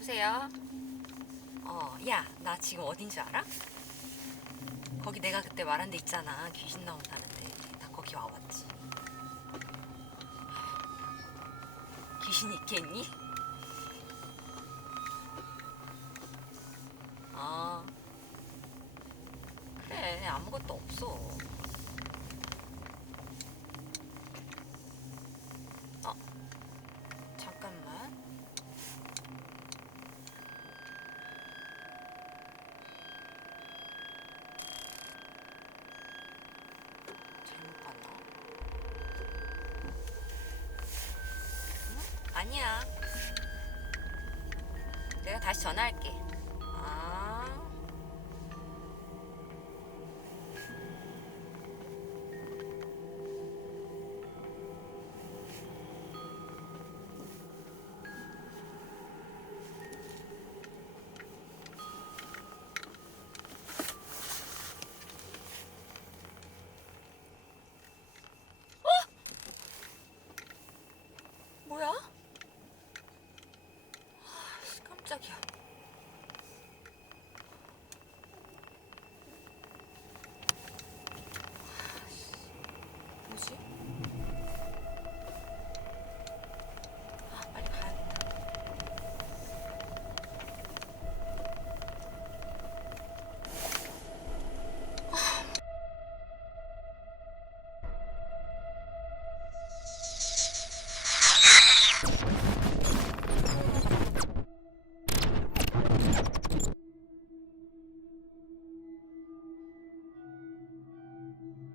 여보세요? 어, 야, 나 지금 어딘 줄 알아? 거기 내가 그때 말한 데 있잖아. 귀신 나온다는데. 나 거기 와봤지. 귀신 있겠니? 아, 그래. 아무것도 없어. 어, 아니야. 내가 다시 전화할게. 깜짝이야.